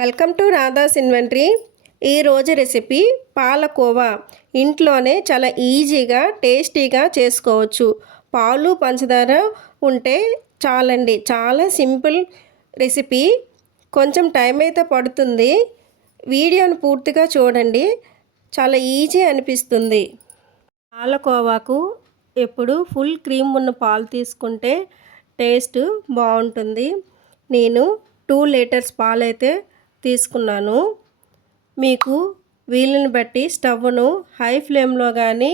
Welcome to Radha's inventory. ఈరోజు recipe palkova. ఇంట్లోనే చాలా ఈజీగా టేస్టీగా చేసుకోవచ్చు. పాలు పంచదార ఉంటే చాలండి. చాలా సింపుల్ రెసిపీ. కొంచెం టైం అయితే పడుతుంది. వీడియోను పూర్తిగా చూడండి. చాలా ఈజీ అనిపిస్తుంది. పాలకోవాకు ఎప్పుడు ఫుల్ క్రీమ్ ఉన్న పాలు తీసుకుంటే టేస్ట్ బాగుంటుంది. నేను టూ లీటర్స్ పాలు అయితే తీసుకున్నాను. మీకు వీలుని బట్టి స్టవ్ను హై ఫ్లేమ్లో కానీ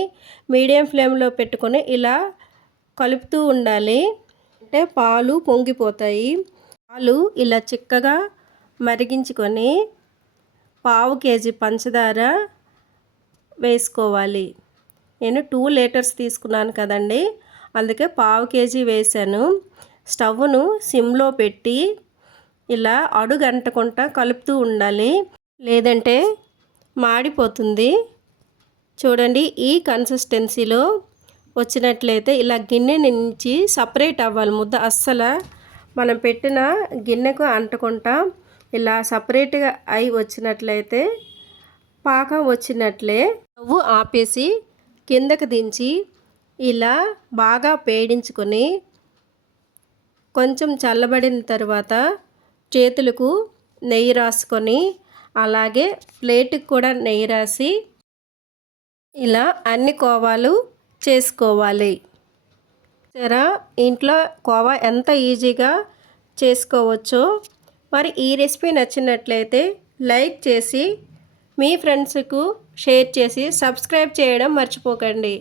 మీడియం ఫ్లేమ్లో పెట్టుకొని ఇలా కలుపుతూ ఉండాలి. అంటే పాలు పొంగిపోతాయి. పాలు ఇలా చిక్కగా మరిగించుకొని పావు కేజీ పంచదార వేసుకోవాలి. నేను టూ లీటర్స్ తీసుకున్నాను కదండి అందుకే పావు కేజీ వేసాను స్టవ్ను సిమ్లో పెట్టి ఇలా అడుగంటకుండా కలుపుతూ ఉండాలి. లేదంటే మాడిపోతుంది. చూడండి ఈ కన్సిస్టెన్సీలో వచ్చినట్లయితే ఇలా గిన్నె నుంచి సపరేట్ అవ్వాలి. ముద్ద అస్సలు మనం పెట్టిన గిన్నెకు అంటకుండా ఇలా సపరేట్గా అయి వచ్చినట్లయితే పాకం వచ్చినట్లే నువ్వు ఆపేసి కిందకు దించి ఇలా బాగా పేడించుకొని కొంచెం చల్లబడిన తర్వాత చేతులకు నెయ్యి రాసుకొని అలాగే ప్లేట్కి కూడా నెయ్యి రాసి ఇలా అన్ని కోవాలు చేసుకోవాలి. సరే ఇంట్లో కోవా ఎంత ఈజీగా చేసుకోవచ్చో. మరి ఈ రెసిపీ నచ్చినట్లయితే లైక్ చేసి మీ ఫ్రెండ్స్కు షేర్ చేసి సబ్స్క్రైబ్ చేయడం మర్చిపోకండి.